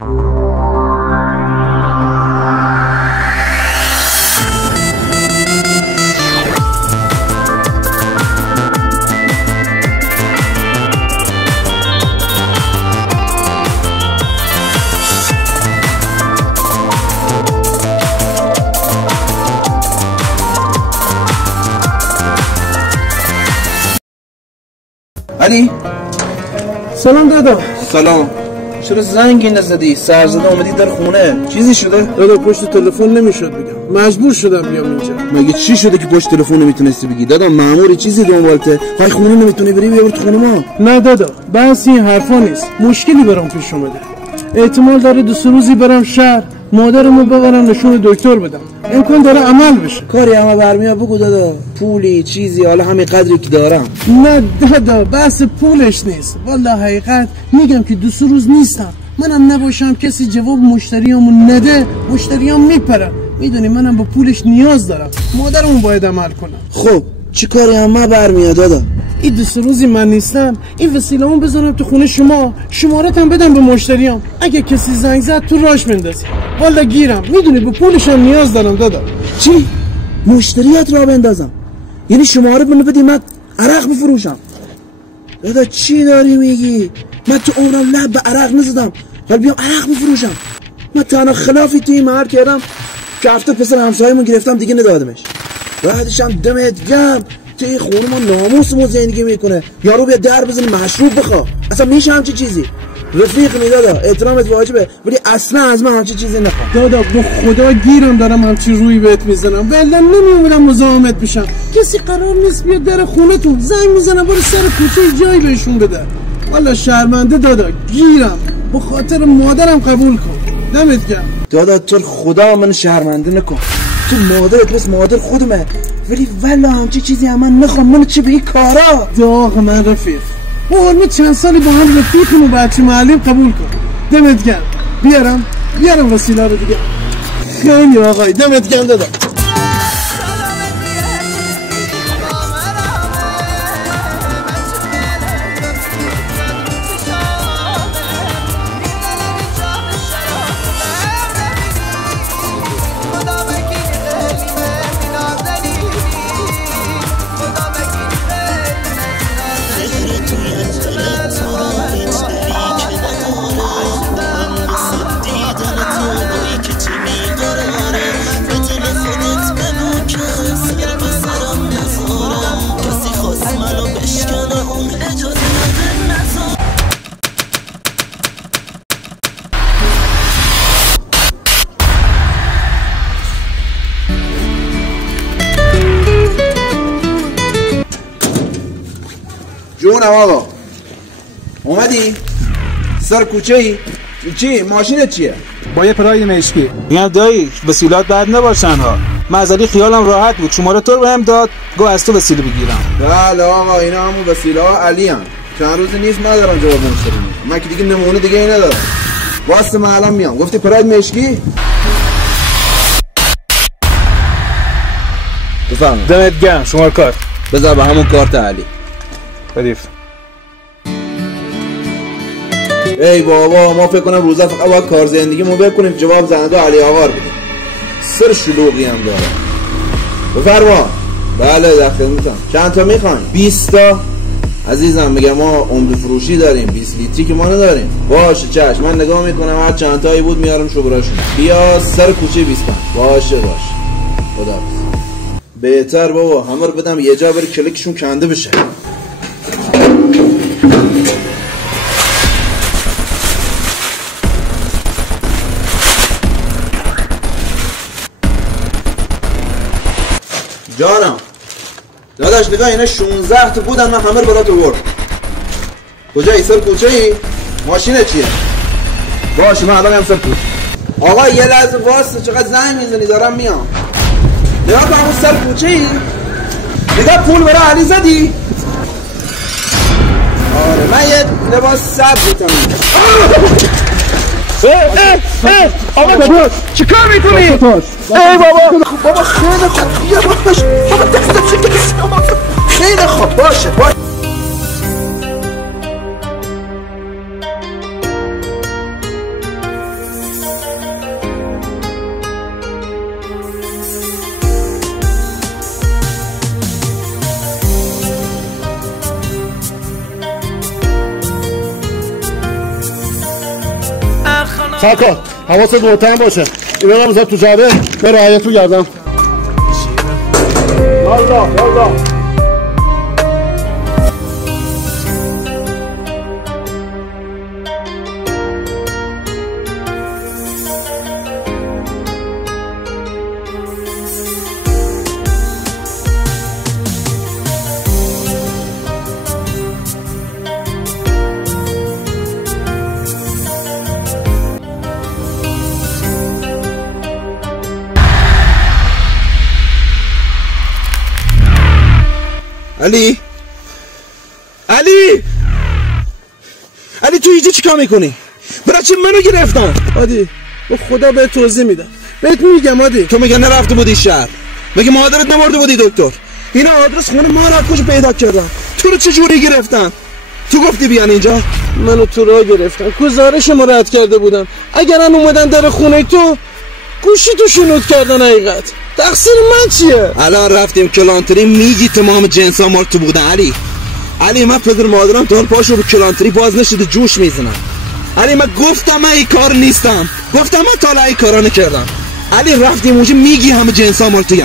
علی سلام دادا. سلام. چرا زنگی نزدی؟ سرزده اومدی در خونه، چیزی شده؟ دادا پشت تلفن نمیشد بگم، مجبور شدم بیام اینجا. مگه چی شده که پشت تلفن نمیتونستی بگی؟ دادا مامور چیزی دنبالته، های خونه نمیتونی بری بیار تو خونه ما. نه دادا، بحث این حرفا نیست، مشکلی برام پیش اومده. احتمال داره 2 روزی برم شهر، مادرمو ببرم نشون دکتر بدم، امکان داره عمل بشه. کاری همه برمیاد بگو دادا، پولی چیزی، حالا همین قدری که دارم. نه دادا، بحث پولش نیست، والله حقیقت میگم که 2 روز نیستم، منم نباشم کسی جواب مشتریامو نده، مشتریام میپرن. میدونی منم با پولش نیاز دارم، مادرمو باید عمل کنم. خب چی کاری همه برمیاد دادا؟ این 2 روزی من نیستم، این وسیله‌مو بذارم تو خونه شما، شماره‌تم بدم به مشتریام، اگه کسی زنگ زد تو راش بندازی. والا گیرم، میدونی به پولش هم نیاز دارم دادا. چی؟ مشتریات را بندازم؟ یعنی شماره منو بدی من عرق بفروشم؟ دادا چی داری میگی؟ من تو عمرم لب به عرق نزدم، حالا بیام عرق بفروشم؟ من تنها خلافی توی محل کردم که هفته پسر همسایه‌مون گرفتم دیگه ندادمش. بعدش هم دمت گرم تو این خونه ما ناموسمون زندگی میکنه، یارو بیا در بزنی مشروب بخوا، اصلا میشه همچی چیزی؟ رفیق می دادا، احترامت واجبه، ولی اصلا از من همچی چیزی نخواه. دادا با خدا گیرم دارم همچی روی بهت میزنم، ولی نمیومدم مزاحمت بشم. کسی قرار نیست بیاد در خونتون، زنگ میزنم برو سر کوچه جایی بهشون بده. والا شرمنده دادا، گیرم، به خاطر مادرم قبول کن. دمت گرم دادا، تو خدا من شرمنده نکن، تو مادرت بس مادر خودمه، ولی والا همچی چیزی هم من نخوام. من چه به این کارا؟ داغ من رفیق، ما چند سالی با هم رفیقیم و بچه معلم، قبول کن. دمت گرم. بیارم وسیله رو دیگه. خیلی آقای، دمت گرم دادا. جونم آقا، اومدی؟ سر کوچه ای؟ چی؟ ماشینت چیه؟ با یه پراید مشکی. میگم دایی وسیلات بد نباشن ها. معذری خیالم راحت بود، شماره تو رو بهم داد، گفت از تو وسیله بگیرم. بله آقا، اینا همون وسیله ها علی هم. چند روز نیست ندارم جواب مشتری. من که دیگه نمونه دیگه ای ندارم. واسه من الان میام. گفتی پراید مشکی؟ بفهم. دمت گرم. شماره کارت بذار به همون کارت علی. ردیف. ای بابا، ما فکر کنم روزا فقط باید کار زندگیمو بکنیم، جواب زنده علی آقا رو بدیم. سر شلوغی هم داره. بفرما. بله در خدمتم. چند تا میخواین؟ 20 تا. عزیزم میگم ما عمر فروشی داریم، 20 لیتری که ما نداریم. باشه چشم، من نگاه میکنم هر چند تایی بود میارم شبراشون. بیا سر کوچه 20 تا. باشه خدا بهتر بابا، همه رو بدم یه جا بره کلکشون کنده بشه. جانم داداش، نگاه اینا 16 تا بودن، من همه رو برات آوردم. کجایی؟ سر کوچه ای؟ ماشینت چیه؟ باشه من الان هم سر کوچه. آقا یه لحظه واسه، چقدر زنگ میزنی؟ دارم میام. نگاه کن همون سر کوچه ای؟ نگاه پول برای علی زدی؟ آره من یه لباس سبز بتونم. آقا چی کار میکنی؟ ای بابا خیلی خوب، بیا باش بابا، دستم شکست. خیلی خوب باشه. سرکار حواست محترم باشه اینا رو بذار تو جاده به رعایت رو گردم یالا یالا علی تو اینجا چیکار میکنی؟ برای چی منو گرفتن؟ عادی به خدا به توضیح میدم بهت میگم عادی. تو مگه نرفته بودی شهر؟ مگه مادرت نمرده بودی دکتر؟ اینا آدرس خونه ما رو کجا پیدا کردن؟ تو رو چجوری گرفتن؟ تو گفتی بیان اینجا؟ منو تو راه گرفتن گزارش ما رد کرده بودن اگرن اومدن در خونه تو گوشی تو شنود کردن حقیقت تقصیر من چیه؟ الان رفتیم کلانتری میگی تمام جنسا مال تو بودن علی من پدر مادرم تا حال پاشو به کلانتری باز نشده جوش میزنم علی من گفتم من این کار نیستم گفتم من تا این کارا نکردم علی رفتیم اونجا میگی همه جنسا مال تو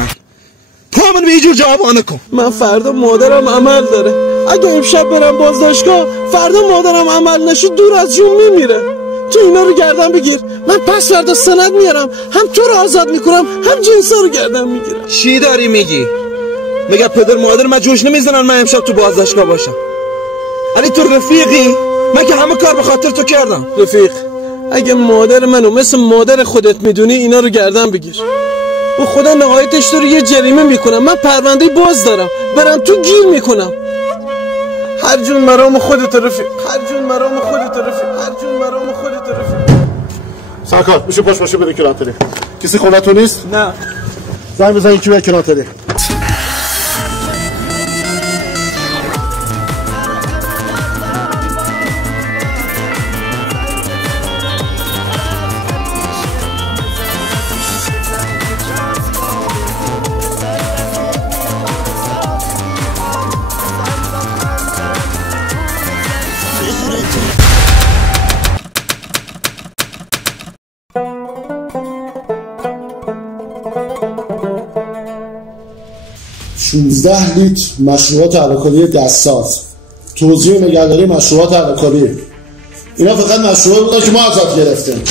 پا من به اینجور جواب نکن من فردا مادرم عمل داره اگه امشب برم بازداشتگاه فردا مادرم عمل نشه دور از جون میمیره تو اینا رو گردن بگیر من پس فردا سند میارم هم تو رو آزاد میکنم هم جنسا رو گردن میگیرم چی داری میگی؟ مگه پدر مادر من جوش نمیزنن من امشب تو بازداشتگاه باشم علی تو رفیقی؟ من که همه کار به خاطر تو کردم رفیق اگه مادر منو مثل مادر خودت میدونی اینا رو گردن بگیر و خدا نهایتش تو رو یه جریمه میکنم من پرونده باز دارم برم تو گیر میکنم هر جون مرام خودت رفیق هر جون مرام خودت رفیق هر جون مرام خودت رفیق سرکار میشه پاش باشه بده کلانتری کسی خونتون نیست؟ نه زنگ بزن یکی به کلانتری $16 لیتر مشروبات الکلی دستساز توزیع نگهداری مشروبات الکلی اینا فقط مشروبات بودن که ما ازت گرفتیم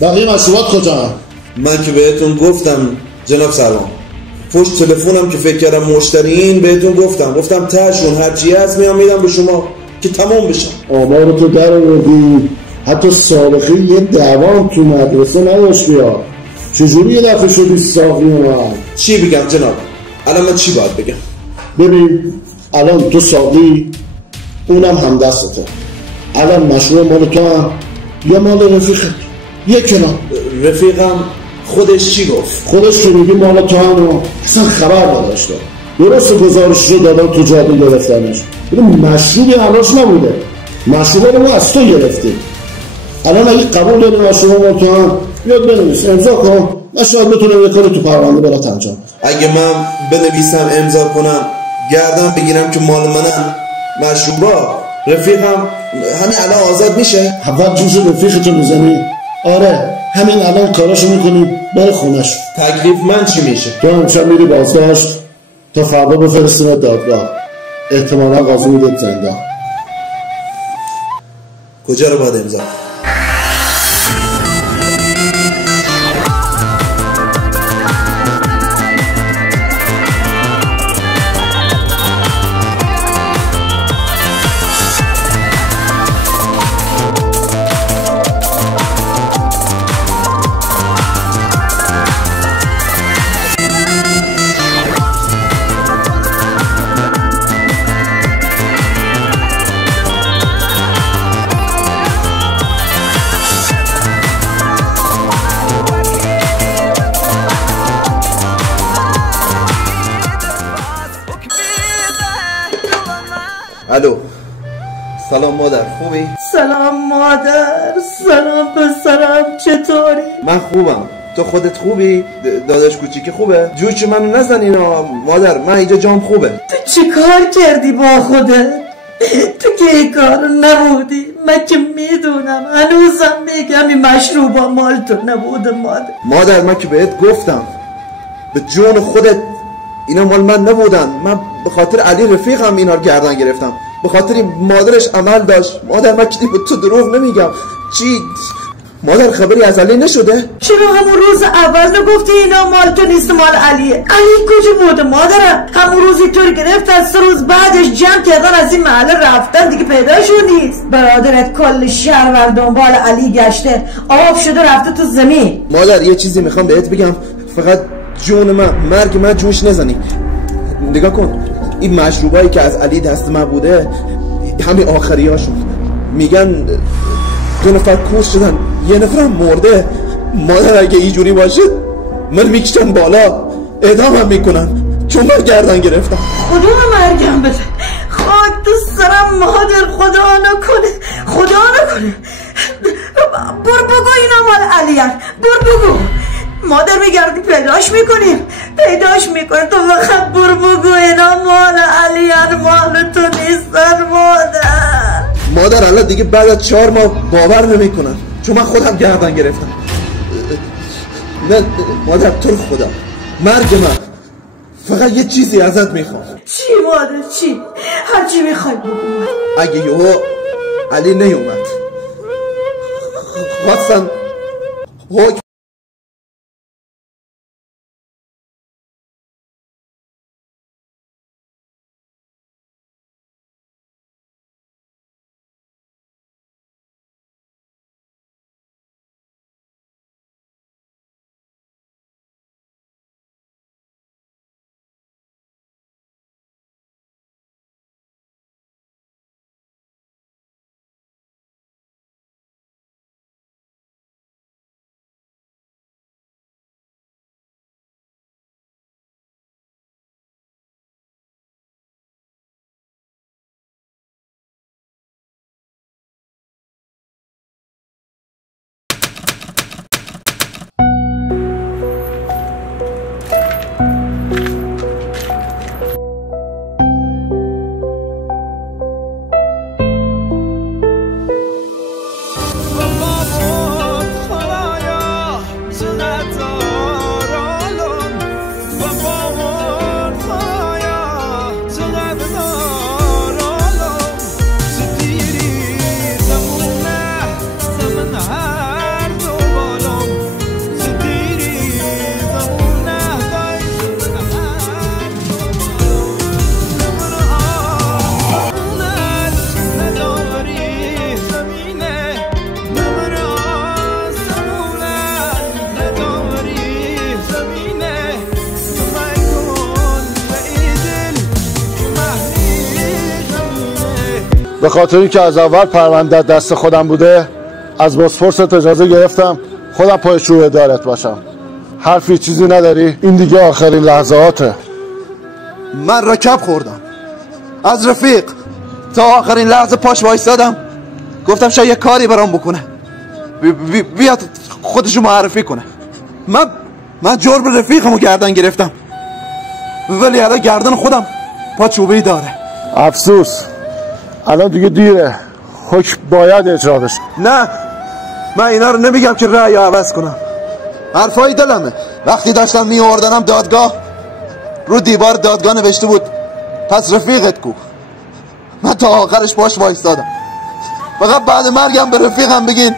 بقیه مشروبات کجا؟ من که بهتون گفتم جناب سلام پشت تلفنم که فکر کردم مشتریین بهتون گفتم تهشون هرچی هست میدم به شما که تمام بشن آمار تو در آوردی حتی سابقه یه دوام تو مدرسه نداشتی ها چجوری یه دفعه شدی ساقی اومد؟ چی بگم جناب؟ الان من چی باید بگم؟ ببین الان تو ساقی اونم هم دستته الان مشروع مال تو هم یا مال رفیقت یک کنار رفیقم خودش چی گفت؟ خودش که میگی مال تو هم اصلا خبر نداشته درست گزارش رو دادم تو جاده گرفتنش ببین مشروعی علاش نبوده مشروع رو ما از تو گرفتیم الان اگه قبول داری مشروع مال تو هم بیاد بنویس امضا کن من شاید بتونم یه کاری تو پرونده برات انجام اگه من بنویسم امضا کنم گردن بگیرم که مال منم مشروبا رفیقم همین الان آزاد میشه؟ اول جوز رفیقتو میزنی آره همین الان کاراشو میکنی بره خونش تکلیف من چی میشه؟ تو همچنان میری بازداشت تا فردا بفرستیم دادگاه احتمالا قاضی میده زندان کجا رو باید امضا؟ الو سلام مادر خوبی؟ سلام مادر سلام پسرم چطوری؟ من خوبم تو خودت خوبی؟ داداش کوچیک خوبه؟ جوچ منو نزن اینا مادر من اینجا جام خوبه تو چی کار کردی با خودت؟ تو که این کار نبودی. من که میدونم هنوزم میگم این مشروبا مال تو نبوده. مادر من که بهت گفتم به جون خودت اینا مال من نبودن. من به خاطر علی رفیقم اینا رو گردن گرفتم، به خاطر مادرش عمل داشت. مادر من که به تو دروغ نمیگم. چی مادر خبری از علی نشده؟ چرا همون روز اول نگفتی اینا مال تو نیست مال علیه؟ علی کجا بوده مادرم؟ همون روزی طور گرفتن 3 روز بعدش جمع کردن از این محله رفتن دیگه پیداشون نیست. برادرت کل شهر دنبال علی گشته، آب شده رفته تو زمین. مادر یه چیزی میخوام بهت بگم، فقط جون من مرگ من جوش نزنی. نگاه کن این مشروبایی که از علی دست من بوده همین آخری هاشون. میگن 2 نفر کشته شدن، 1 نفرم مرده. مادر اگه اینجوری باشه من میکشم بالا، اعدامم میکنم چون من گردن گرفتم. خدا مرگم بده، خاک تو سرم مادر، خدا نکنه برو بگو اینا مال علیان، برو بگو. مادر میگردی پیداش میکنیم تو فقط برو بگو اینا مال علیان، مال تو نیستن مادر الان دیگه بعد از 4 ماه باور نمیکنم چون من خودم گردن گرفتم. نه مادر تو خدا مرگ من، فقط یه چیزی ازت میخوام. چی مادر چی؟ هر چی میخوای بگو. اگه یهو علی نیومد خواستن حکم به خاطر اینکه از اول پرونده دست خودم بوده از بازپرست اجازه گرفتم خودم پای چوب ادارت باشم. حرفی چیزی نداری؟ این دیگه آخرین لحظاته. من رکب خوردم از رفیق تا آخرین لحظه پاش وایسادم، گفتم شاید یه کاری برام بکنه، بیاد خودشو معرفی کنه. من جرم رفیقمو گردن گرفتم ولی الان گردن خودم پا چوبه‌ای داره. افسوس الان دیگه دیره، حکم باید اجرا بشه. نه من اینا رو نمیگم که رأی عوض کنم، حرفای دلمه. وقتی داشتم میوردنم دادگاه رو دیوار دادگاه نوشته بود پس رفیقت کو. من تا آخرش باش وایستادم، فقط بعد مرگم به رفیقم بگین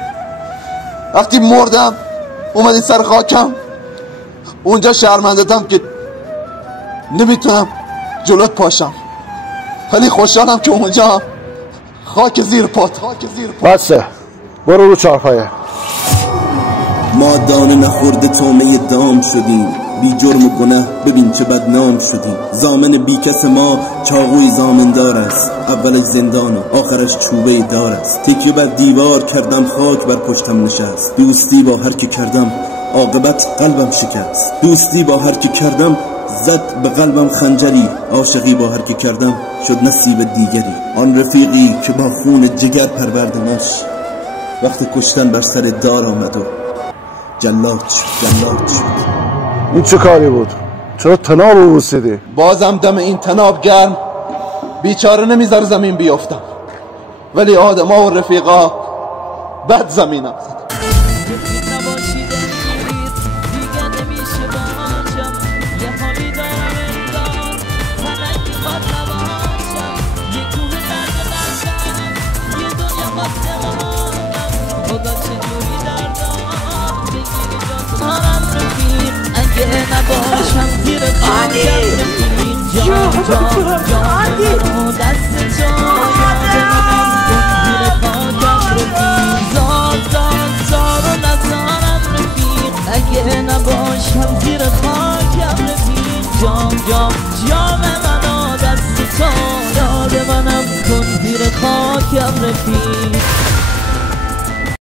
وقتی مردم اومدی سر خاکم اونجا شرمندتم که نمیتونم جلوت پاشم، ولی خوشحالم که اونجا خاک زیر پات. بسه برو رو چارپایه. ما دانه نخورده تومه دام شدیم، بی جرم و گناه ببین چه بدنام شدیم. زامن بی کس ما چاقوی زامندار است، اولش زندان و آخرش چوبه دار است. تکیه بر دیوار کردم خاک بر پشتم نشست، دوستی با هر که کردم عاقبت قلبم شکست. دوستی با هر که کردم زد به قلبم خنجری، عاشقی با هر که کردم شد نصیب دیگری. آن رفیقی که با خون جگر پروردمش، وقت کشتن بر سر دار آمد و جلاد شد. این چه کاری بود؟ چرا تناب رو بوسیدی؟ بازم دم این تناب گرم بیچاره نمیذاره زمین بیافتم، ولی آدما و رفیقا بد زمینم زد. نباشم زیر خاکم رفیق جان جان جان دست